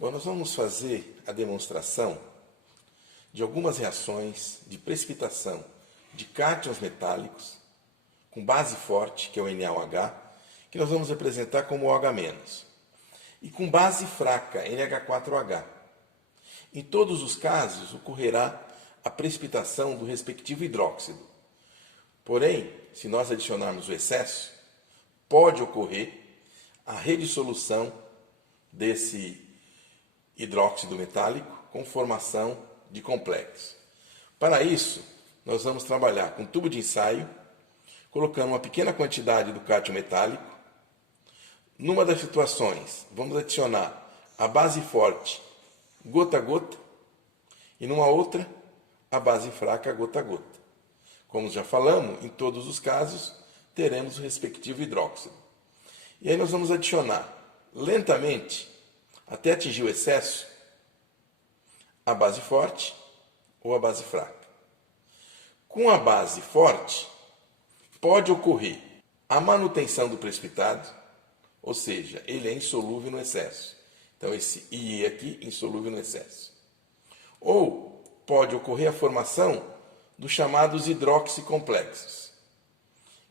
Bom, nós vamos fazer a demonstração de algumas reações de precipitação de cátions metálicos com base forte, que é o NaOH, que nós vamos representar como OH-, e com base fraca, NH4OH. Em todos os casos, ocorrerá a precipitação do respectivo hidróxido. Porém, se nós adicionarmos o excesso, pode ocorrer a redissolução desse hidróxido metálico com formação de complexos. Para isso, nós vamos trabalhar com tubo de ensaio, colocando uma pequena quantidade do cátion metálico. Numa das situações, vamos adicionar a base forte gota a gota e numa outra, a base fraca gota a gota. Como já falamos, em todos os casos, teremos o respectivo hidróxido. E aí nós vamos adicionar lentamente, até atingir o excesso, a base forte ou a base fraca. Com a base forte, pode ocorrer a manutenção do precipitado, ou seja, ele é insolúvel no excesso. Então, esse IE aqui, insolúvel no excesso. Ou pode ocorrer a formação dos chamados hidroxicomplexos,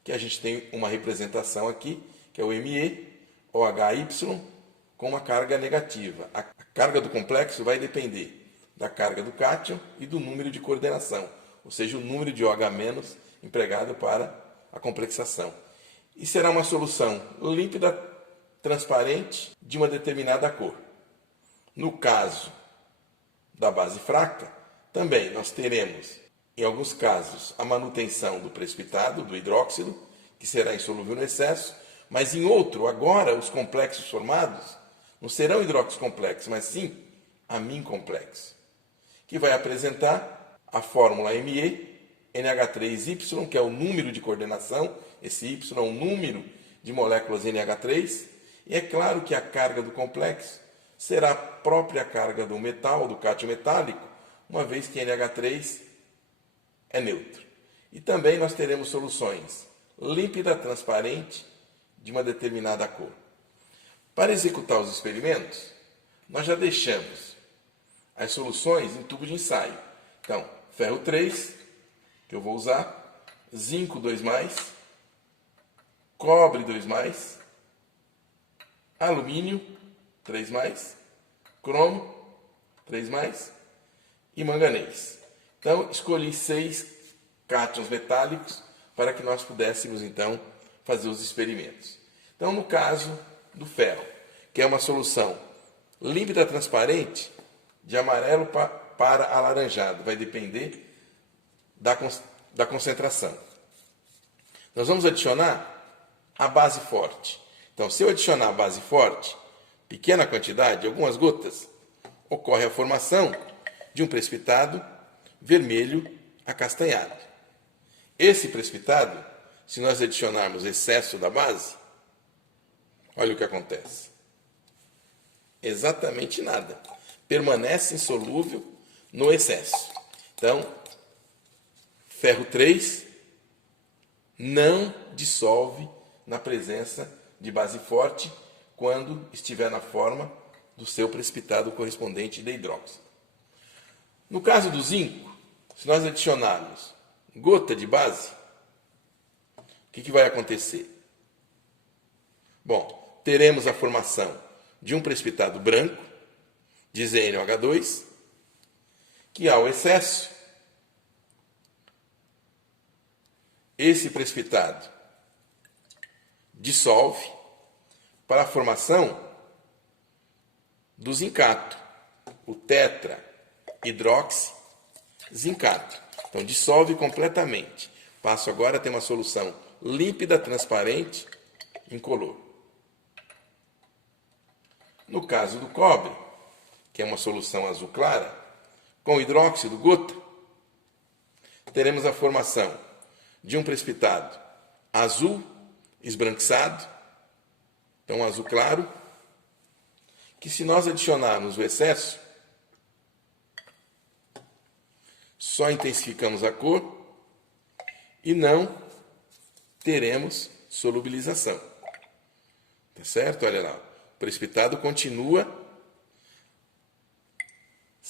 que a gente tem uma representação aqui, que é o MeOHY, com uma carga negativa. A carga do complexo vai depender da carga do cátion e do número de coordenação, ou seja, o número de OH- empregado para a complexação. E será uma solução límpida, transparente, de uma determinada cor. No caso da base fraca, também nós teremos, em alguns casos, a manutenção do precipitado, do hidróxido, que será insolúvel no excesso, mas em outro, agora, os complexos formados não serão hidroxicomplexos, mas sim amincomplexos, que vai apresentar a fórmula MeNH3Y, que é o número de coordenação, esse Y é o número de moléculas NH3, e é claro que a carga do complexo será a própria carga do metal, do cátion metálico, uma vez que NH3 é neutro. E também nós teremos soluções límpida, transparente, de uma determinada cor. Para executar os experimentos, nós já deixamos as soluções em tubo de ensaio. Então, ferro 3, que eu vou usar, zinco 2+, cobre 2+, alumínio 3+, cromo 3+, e manganês. Então, escolhi 6 cátions metálicos para que nós pudéssemos, então, fazer os experimentos. Então, no caso do ferro, que é uma solução límpida transparente, de amarelo para alaranjado, vai depender da concentração. Nós vamos adicionar a base forte. Então, se eu adicionar a base forte, pequena quantidade, algumas gotas, ocorre a formação de um precipitado vermelho acastanhado. Esse precipitado, se nós adicionarmos excesso da base, olha o que acontece. Exatamente nada. Permanece insolúvel no excesso. Então, ferro 3 não dissolve na presença de base forte quando estiver na forma do seu precipitado correspondente de hidróxido. No caso do zinco, se nós adicionarmos gota de base, o que vai acontecer? Bom, teremos a formação de um precipitado branco, de ZnOH2, que ao excesso, esse precipitado dissolve para a formação do zincato, o tetrahidroxizincato. Então, dissolve completamente. Passo agora a ter uma solução límpida, transparente, incolor. No caso do cobre, que é uma solução azul clara, com hidróxido gota, teremos a formação de um precipitado azul esbranquiçado, então azul claro, que se nós adicionarmos o excesso, só intensificamos a cor e não teremos solubilização. Tá certo? Olha lá, o precipitado continua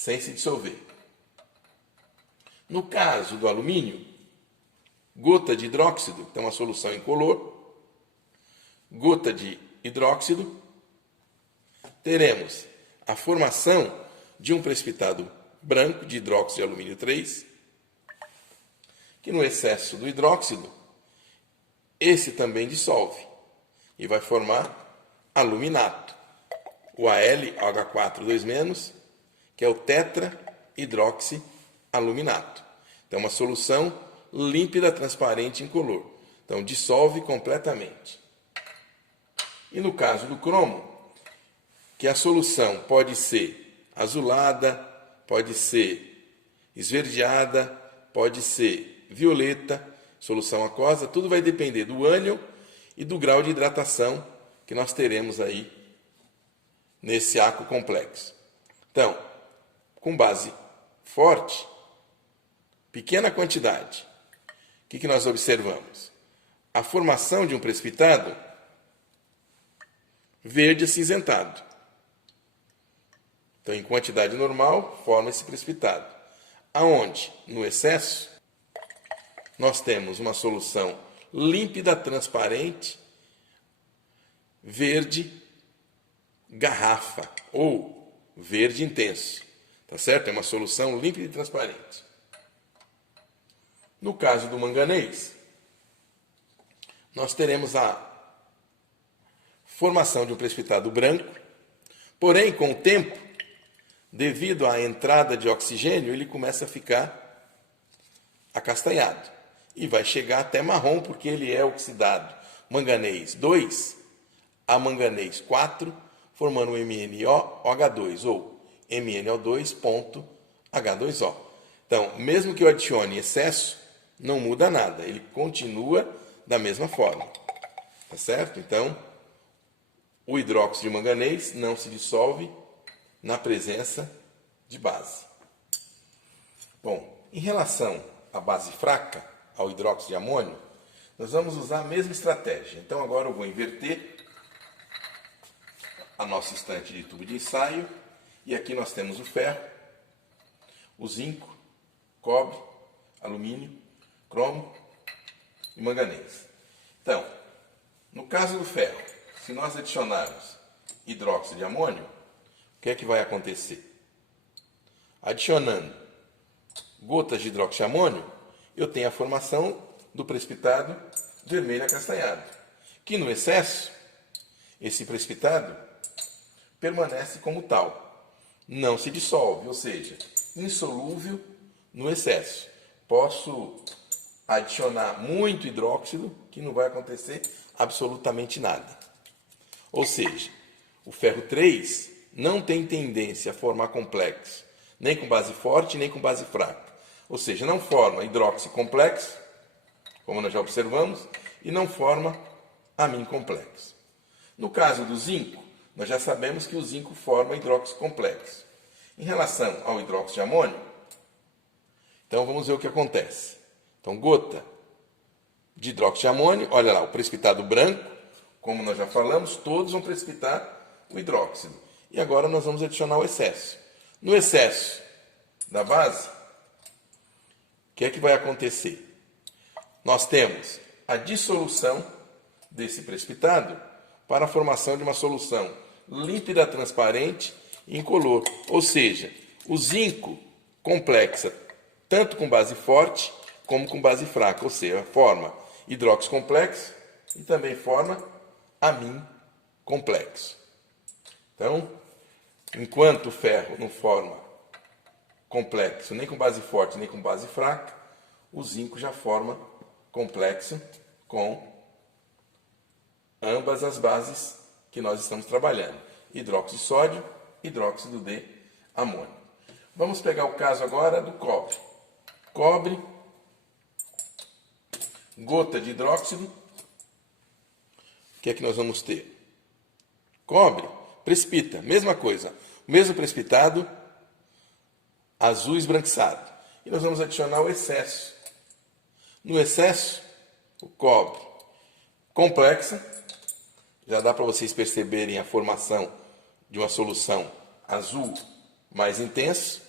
sem se dissolver. No caso do alumínio, gota de hidróxido, então uma solução incolor, gota de hidróxido, teremos a formação de um precipitado branco de hidróxido de alumínio 3, que no excesso do hidróxido, esse também dissolve e vai formar aluminato, o AlOH4 2-, que é o tetrahidroxialuminato. Então, uma solução límpida, transparente, incolor. Então, dissolve completamente. E no caso do cromo, que a solução pode ser azulada, pode ser esverdeada, pode ser violeta, solução aquosa, tudo vai depender do ânion e do grau de hidratação que nós teremos aí nesse aquo complexo. Então, com base forte, pequena quantidade, o que nós observamos? A formação de um precipitado verde acinzentado. Então, em quantidade normal, forma esse precipitado. Aonde, no excesso, nós temos uma solução límpida, transparente, verde garrafa ou verde intenso. Tá certo? É uma solução límpida e transparente. No caso do manganês, nós teremos a formação de um precipitado branco, porém, com o tempo, devido à entrada de oxigênio, ele começa a ficar acastanhado e vai chegar até marrom, porque ele é oxidado manganês 2 a manganês 4, formando um MnOH2 ou MnO2.H2O. Então, mesmo que eu adicione excesso, não muda nada, ele continua da mesma forma. Tá certo? Então, o hidróxido de manganês não se dissolve na presença de base. Bom, em relação à base fraca, ao hidróxido de amônio, nós vamos usar a mesma estratégia. Então agora eu vou inverter a nossa estante de tubo de ensaio e aqui nós temos o ferro, o zinco, cobre, alumínio, cromo e manganês. Então, no caso do ferro, se nós adicionarmos hidróxido de amônio, o que é que vai acontecer? Adicionando gotas de hidróxido de amônio, eu tenho a formação do precipitado vermelho acastanhado, que no excesso, esse precipitado permanece como tal, não se dissolve, ou seja, insolúvel no excesso. Posso adicionar muito hidróxido, que não vai acontecer absolutamente nada. Ou seja, o ferro 3 não tem tendência a formar complexo, nem com base forte, nem com base fraca. Ou seja, não forma hidróxido complexo, como nós já observamos, e não forma amino complexo. No caso do zinco, nós já sabemos que o zinco forma hidróxido complexo. Em relação ao hidróxido de amônio, então vamos ver o que acontece. Então, gota de hidróxido de amônio, olha lá, o precipitado branco, como nós já falamos, todos vão precipitar o hidróxido. E agora nós vamos adicionar o excesso. No excesso da base, o que é que vai acontecer? Nós temos a dissolução desse precipitado para a formação de uma solução límpida, transparente e incolor. Ou seja, o zinco complexa tanto com base forte como com base fraca. Ou seja, forma hidróxido complexo e também forma amino complexo. Então, enquanto o ferro não forma complexo nem com base forte nem com base fraca, o zinco já forma complexo com ambas as bases que nós estamos trabalhando: hidróxido de sódio, hidróxido de amônio. Vamos pegar o caso agora do cobre. Cobre, gota de hidróxido. O que é que nós vamos ter? Cobre, precipita, mesma coisa, o mesmo precipitado, azul esbranquiçado. E nós vamos adicionar o excesso. No excesso, o cobre complexa, já dá para vocês perceberem a formação de uma solução azul mais intenso,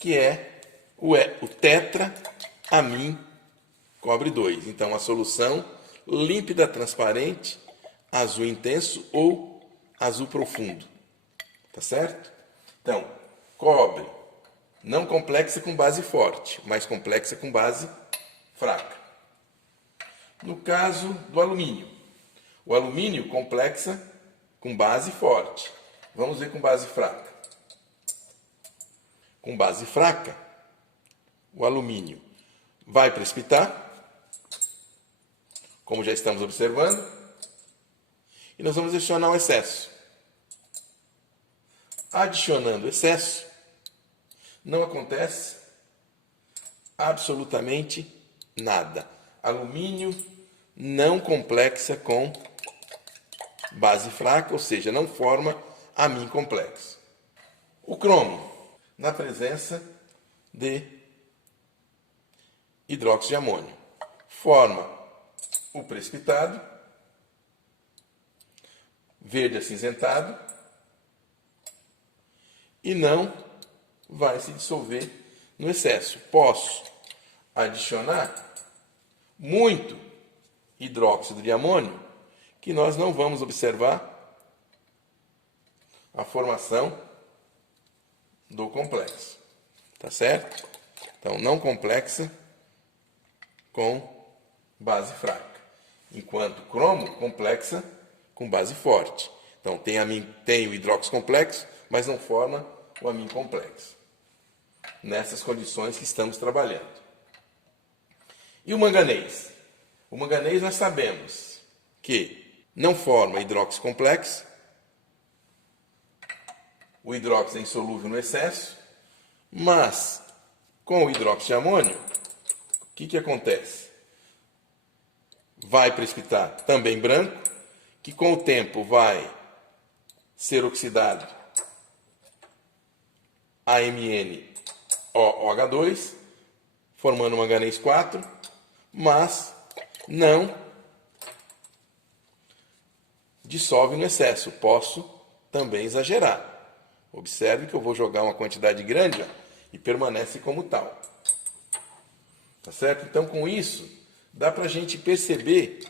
que é o tetraamin cobre 2. Então, a solução límpida, transparente, azul intenso ou azul profundo. Tá certo? Então, cobre não complexa com base forte, mas complexa com base fraca. No caso do alumínio, o alumínio complexa com base forte. Vamos ver com base fraca. Com base fraca, o alumínio vai precipitar, como já estamos observando, e nós vamos adicionar o excesso. Adicionando excesso, não acontece absolutamente nada. Alumínio não complexa com base fraca, ou seja, não forma amim complexo. O cromo, na presença de hidróxido de amônio, forma o precipitado, verde acinzentado, e não vai se dissolver no excesso. Posso adicionar muito hidróxido de amônio, que nós não vamos observar a formação do complexo. Tá certo? Então, não complexa com base fraca. Enquanto cromo complexa com base forte. Então, tem o hidróxido complexo, mas não forma o amim complexo. Nessas condições que estamos trabalhando. E o manganês? O manganês nós sabemos que não forma hidróxido complexo, o hidróxido é insolúvel no excesso, mas com o hidróxido de amônio, o que acontece? Vai precipitar também branco, que com o tempo vai ser oxidado a MnOH2, formando manganês 4, mas não dissolve no excesso. Posso também exagerar. Observe que eu vou jogar uma quantidade grande, ó, e permanece como tal. Tá certo? Então, com isso, dá para a gente perceber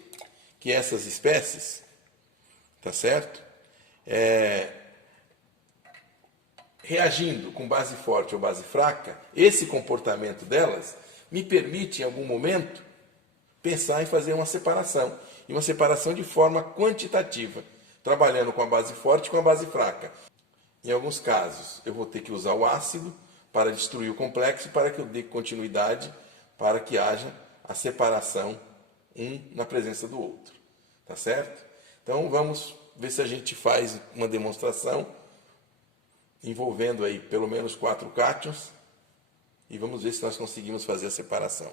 que essas espécies, tá certo? Reagindo com base forte ou base fraca, esse comportamento delas me permite, em algum momento, pensar em fazer uma separação. E uma separação de forma quantitativa, trabalhando com a base forte e com a base fraca. Em alguns casos, eu vou ter que usar o ácido para destruir o complexo, para que eu dê continuidade, para que haja a separação um na presença do outro. Tá certo? Então, vamos ver se a gente faz uma demonstração envolvendo aí pelo menos 4 cátions e vamos ver se nós conseguimos fazer a separação.